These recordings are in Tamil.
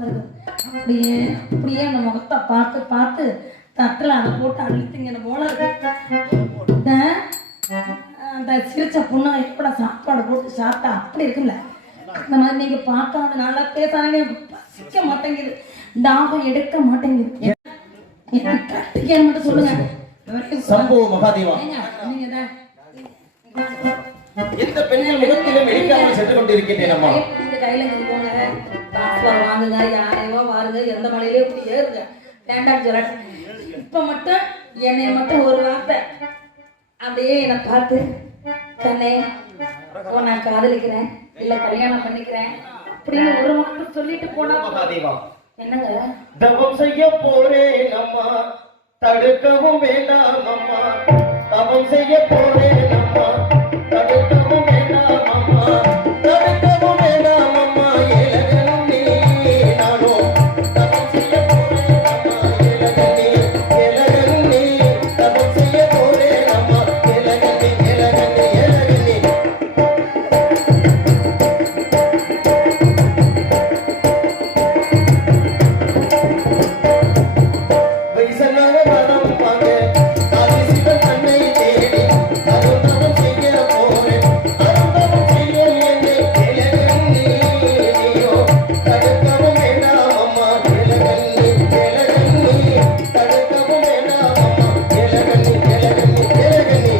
அப்படியே அப்படியே அந்த முகத்தை பார்த்து பார்த்து தட்டில் அதை போட்டு அழுத்திங்க போல இருக்கு. அந்த சிரிச்ச பொண்ணு எப்பட சாப்பாடு போட்டு சாப்பிட்டா அப்படி இருக்குல்ல, இந்த மாதிரி நீங்க பார்க்காதனால பேசாதே பசிக்க மாட்டேங்குது, தாகம் எடுக்க மாட்டேங்குது. மட்டும் சொல்லுங்க. சம்போ மகாதேவா, இந்த பெண்கள் முகத்திலும் வெளிக்காமல் சென்று கொண்டிருக்கின்றேன் அம்மா. இந்த கையில இருக்கோங்க, பாஸ்போர்ட் வாங்குங்க, யாரையோ வாருங்க, எந்த மலையிலே இப்படி ஏறுங்க, வேண்டாம் சொல்ல. இப்ப மட்டும் என்னை மட்டும் ஒரு வார்த்தை அப்படியே என்னை பார்த்து, கண்ணே நான் காதலிக்கிறேன் இல்ல கல்யாணம் பண்ணிக்கிறேன் அப்படின்னு ஒரு வார்த்தை சொல்லிட்டு போனா மகாதேவா. என்னங்க தவம் செய்ய போறேன் அம்மா, தடுக்கவும் வேண்டாம் அம்மா. தவம் செய்ய போறேன் அம்மா, தடுக்கவும் வேண்டாம் அம்மா. தடுக்கவும் வேண்டாம் அம்மா. ஏலகண்ணே நானோ தவம் செய்ய போறேன் அம்மா. ஏலகண்ணே ஏலகண்ணே தவம் செய்ய போறேன் அம்மா. ஏலகண்ணே ஏலகண்ணே ஏலகண்ணே. வைசனாக வரம் வாங்க ஆதிசிவன் தன்னை தேடி அருந்தவம் செய்ய போறேன். அருந்தவம் செய்ய என்னை ஏலகண்ணே நீயோ தடுக்கவும் வேண்டாம் அம்மா. ஏலகண்ணே ஏலகண்ணே தடுக்கவும் வேண்டாம் அம்மா. ஏலகண்ணே ஏலகண்ணே ஏலகண்ணே.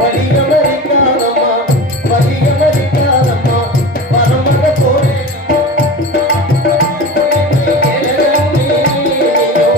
வலியமரிக்காதம்மா வலியமரிக்காதம்மா வரமக போறேன் ஏலகண்ணே நீயோ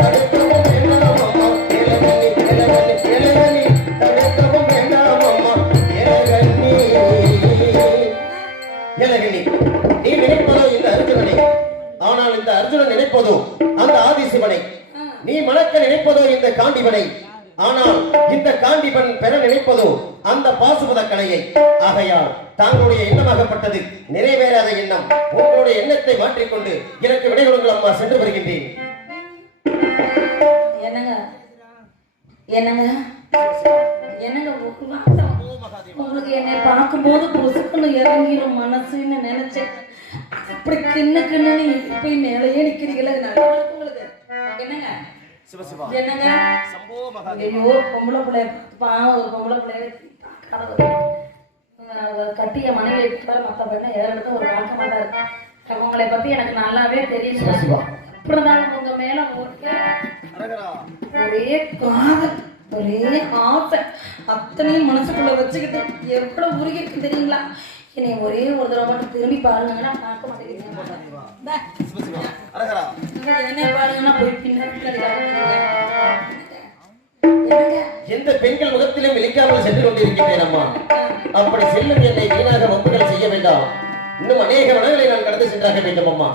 தடுக்கவும் வேண்டாம் அம்மா. ஏலகண்ணே ஏலகண்ணே ஏலகண்ணே தடுக்கவும் வேண்டாம் அம்மா. ஏலகண்ணே ஏலகண்ணே. நீ நினைப்பதோ இந்த அர்ஜுனனை, ஆனால் இந்த அர்ஜுனன் நினைப்பதோ அந்த ஆதிசிவனை. நீ மணக்க நினைப்பதோ இந்த காண்டிவனை, ஆனால் இந்த காண்டிபன் பெற நினைப்பதோ அந்த பாசுபத கலையை. ஆகையால் தாங்களுடைய எண்ணமாகப்பட்டது நிறைவேறாத எண்ணம். உங்களுடைய எண்ணத்தை மாற்றிக்கொண்டு எனக்கு விடை கொடுங்கள் அம்மா. சென்று வருகின்றேன். என்னங்க என்னங்க என்னங்க ஒரு வார்த்தை. உங்களுக்கு என்னை பார்க்கும்போது பொசுக்குன்னு இறங்கிடும் மனசுன்னு நினைச்சேன். அப்படி கிண்ணு கிண்ணுன்னு போய் மேலேயே நிக்கிறீங்களே, நல்லா இருக்கு உங்களுக்கு. என்னங்க என்னங்க ஐயோ பொம்பளை பிள்ளைய பாவம், ஒரு பொம்பளை பிள்ளைய கட்டிய மனைவி மற்ற பெண்ணை ஏறெடுத்து ஒரு பார்க்க மாட்டாரு. உங்களை பத்தி எனக்கு நல்லாவே தெரியும். அப்படிதான் உங்க மேல ஒரே காதல் ஒரே ஆசை அத்தனையும் மனசுக்குள்ள வச்சுக்கிட்டு எவ்வளவு உருகி இருக்கு தெரியுங்களா. என்னை ஒரே ஒரு தடவை மட்டும் திரும்பி பாருங்கன்னா பார்க்க மாட்டேங்கிறீங்க. என்ன பாருங்கன்னா போய் பின்னாடி எந்த பெண்கள் முகத்திலும் விழிக்காமல் சென்று கொண்டிருக்கின்றேன் அம்மா. அப்படி செல்லும் என்னை வீணாக வம்புகள் செய்ய வேண்டாம். இன்னும் அநேக வனங்களை நான் கடந்து சென்றாக வேண்டும் அம்மா.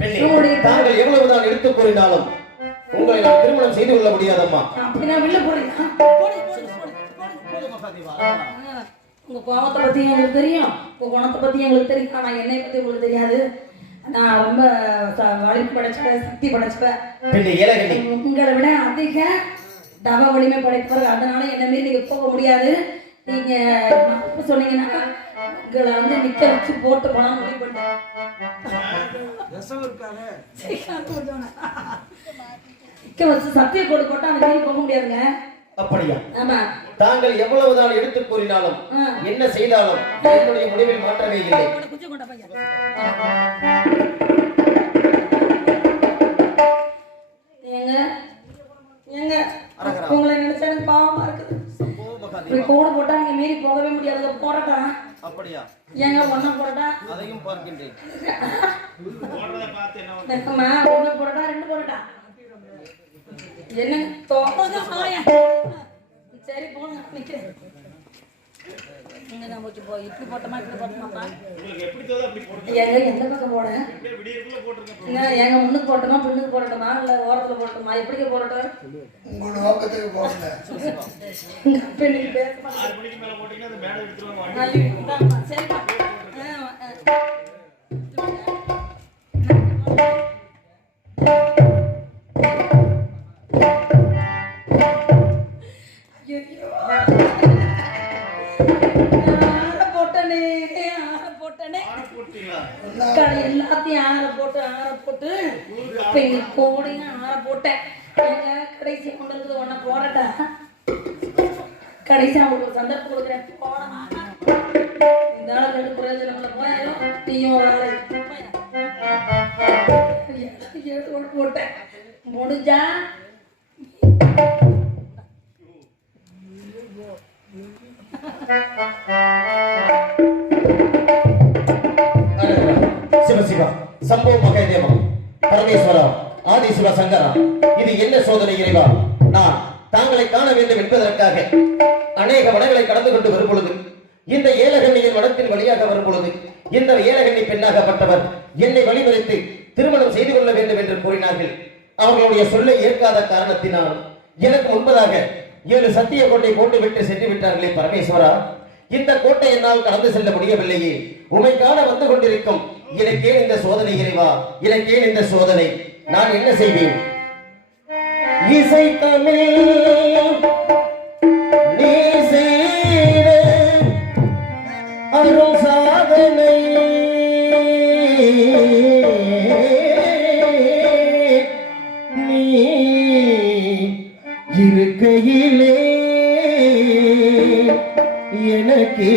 பெண்ணே, தாங்கள் எவ்வளவுதான் எடுத்துக் கூறினாலும் உங்களை நான் திருமணம் செய்து கொள்ள முடியாதம்மா. அப்படின்னா வெளில போறீங்க. உங்க கோபத்தை பத்தி எங்களுக்கு தெரியும், உங்க குணத்தை பத்தி எங்களுக்கு தெரியும். ஆனா என்னை பத்தி உங்களுக்கு தெரியாது. நான் ரொம்ப வலிமை படைச்சவன், சக்தி படைச்சவன். பெண்ணே ஏலகண்ணி, உங்களை விட அதிக தவ வலிமை படைப்பவர். அதனால என்ன மீறி நீங்க போக முடியாது. நீங்க சொன்னீங்கன்னா உங்களை வந்து நிக்க வச்சு போட்டு போனா முடிவு பண்ணிட்டேன். நிக்க வச்சு சத்திய போட்டு போட்டா அந்த மீறி போக முடியாதுங்க. அப்படியா? ஆமா. தாங்கள் எவ்வளவுதான் எடுத்துக் கூறினாலும் என்ன செய்தாலும் என்னுடைய முடிவில் மாற்றமே இல்லை. ஏங்க ஏங்க உங்களை நினைச்சா எனக்கு பாவமா இருக்குது. கோடு போட்டா நீங்க மீறி போகவே முடியாது. போராட்டா? அப்படியா? ஏங்க ஒண்ணா போராட்டா? அதையும் பார்க்கின்றேன். ஒண்ணு போராட்டா, ரெண்டு போராட்டா? என்னங்க சரி போங்க, நிக்கிறேன். எங்க இப்படி போட்டோமா இப்படி போட்டோமாப்பா? எங்க எந்த பக்கம் போட? எங்க முன்னுக்கு போட்டோமா பின்னுக்கு போடட்டுமா இல்ல ஓரத்துல போடட்டுமா? எப்படிங்க போடட்டும்? உங்களோட நோக்கத்துக்கு போடுங்க. சரிப்பா. எல்லாத்தையும் ஆற போட்டு கோடையும் ஆற போட்டேன். கடைசி கொண்டு இருக்குது ஒன்ன போராட்டா? கடைசி அவங்களுக்கு சந்தர்ப்பம் கொடுக்குறேன். போனா இந்த ஆளு ரெண்டு பிரயோஜனங்களை போயாலும் தீயும் ஒரு ஆளை போட்டேன். முடிஞ்சா சிவசிவா சம்போ மகேதேவா பரமேஸ்வரா ஆதிசிவ சங்கரா, இது என்ன சோதனை இறைவா? நான் தாங்களை காண வேண்டும் என்பதற்காக அநேக வனங்களை கடந்து கொண்டு வரும் பொழுது, இந்த ஏலகண்ணியின் வனத்தின் வழியாக வரும் பொழுது, இந்த ஏலகண்ணி பெண்ணாகப்பட்டவர் என்னை வழிமறித்து திருமணம் செய்து கொள்ள வேண்டும் என்று கூறினார்கள். அவர்களுடைய சொல்லை ஏற்காத காரணத்தினால் எனக்கு முன்பதாக 7 சத்திய கோட்டை போட்டு விட்டு சென்று விட்டார்களே பரமேஸ்வரா, இந்த கோட்டை என்னால் கடந்து செல்ல முடியவில்லையே. உமைக்கான வந்து கொண்டிருக்கும் எனக்கேன் இந்த சோதனை இறைவா? எனக்கேன் இந்த சோதனை? நான் என்ன செய்வேன்? இசை தமிழ் நீ செய்த அரும் சாதனை நீ இருக்கையிலே எனக்கே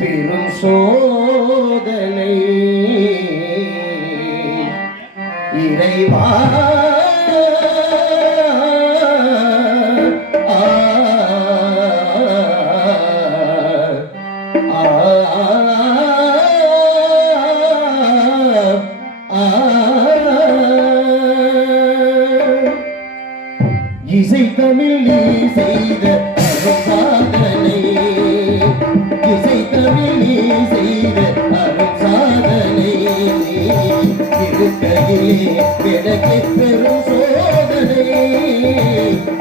பெரும் சோதனை இறைவா. இசை தமிழ் நீ செய்த சாதனை, இசை தமிழ் நீ செய்த சாதனை இருக்கையிலே எனக்கு பெரும் சோதனை.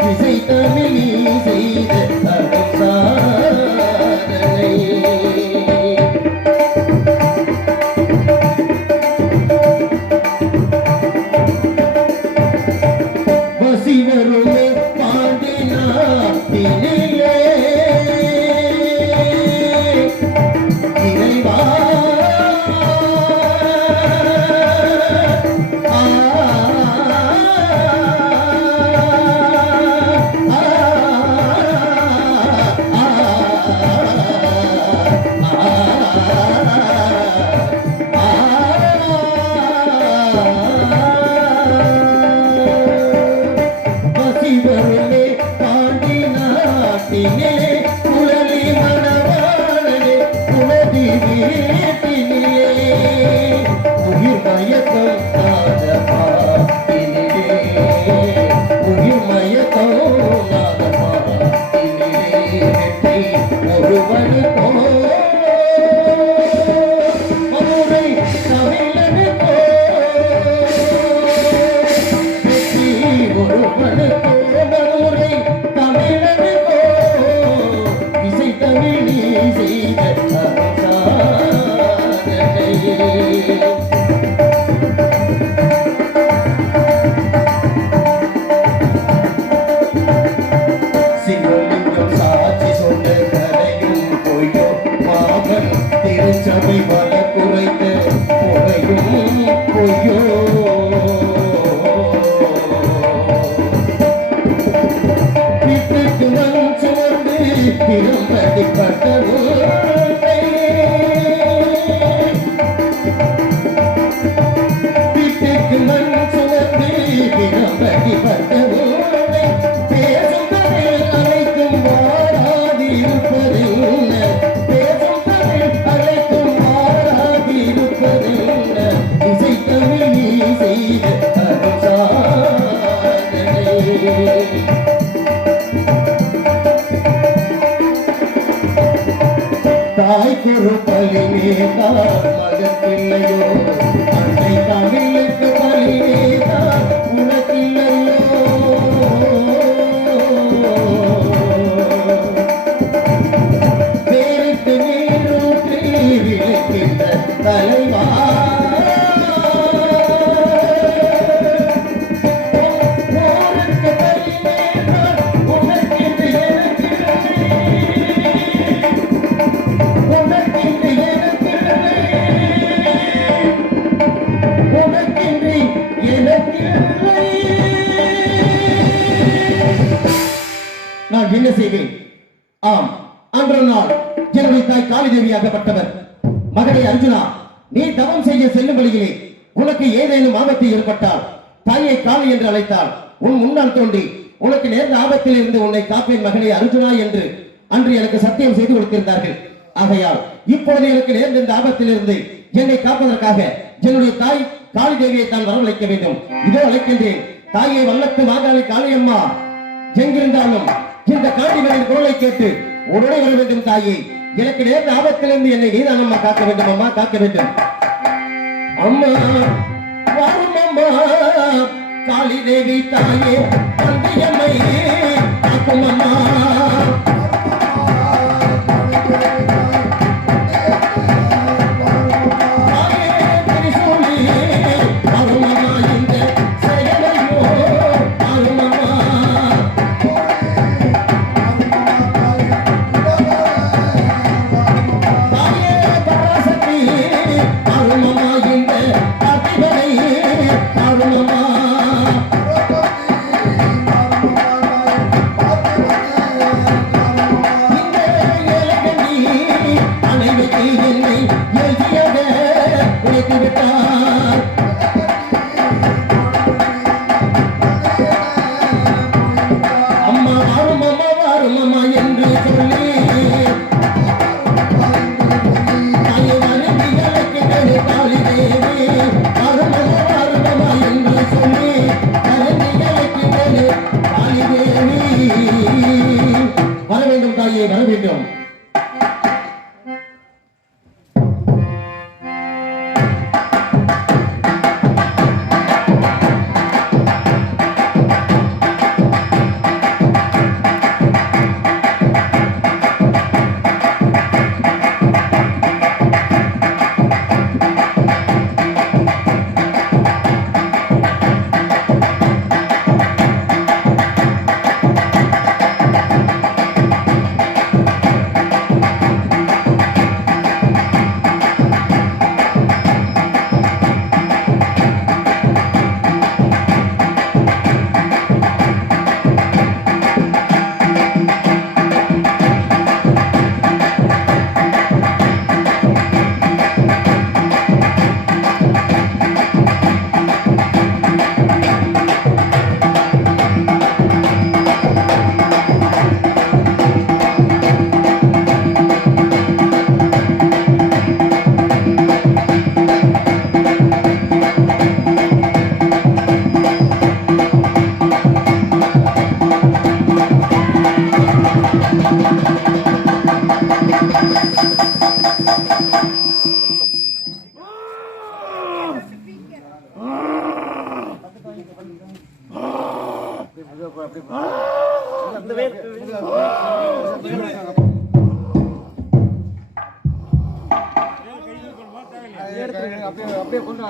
இசை தமிழ் நீ செய்த சாதனை. வசிவருமே பாண்டினாத்தினிலே இறைவா என்ன செய்வேன்? ஆம், அன்று நாள் என்னுடைய தாய் காளி தேவியாகப்பட்டவர். மகனே அர்ஜுனா, நீ தவம் செய்ய செல்லும் வழியிலே உனக்கு ஏதேனும் ஆபத்து ஏற்பட்டால் தாயை காளி என்று அழைத்தால் உன் முன்னால் தோன்றி உனக்கு நேர்ந்த ஆபத்தில் இருந்து உன்னை காப்பேன் மகனே அர்ஜுனா என்று அன்று எனக்கு சத்தியம் செய்து கொடுத்திருந்தார்கள். ஆகையால் இப்பொழுது எனக்கு நேர்ந்த இந்த ஆபத்தில் இருந்து என்னை காப்பதற்காக என்னுடைய தாய் காளி தேவியை தான் வரவழைக்க வேண்டும். இதோ அழைக்கின்றேன். தாயை வல்லத்து மாகாளி காளியம்மா, எங்கிருந்தாலும் இந்த காண்டிமனின் குரலை கேட்டு உடனே வர வேண்டும். தாயே, எனக்கு நேர்ந்த ஆபத்திலிருந்து என்னை நீதான் அம்மா காக்க வேண்டும். அம்மா காக்க வேண்டும். அம்மா வரும் அம்மா காளி தேவி தாயே, தந்தையம்மை காக்கும் அம்மா. வர வேண்டும் தாயே, வர வேண்டும். அப்படியே கொண்டு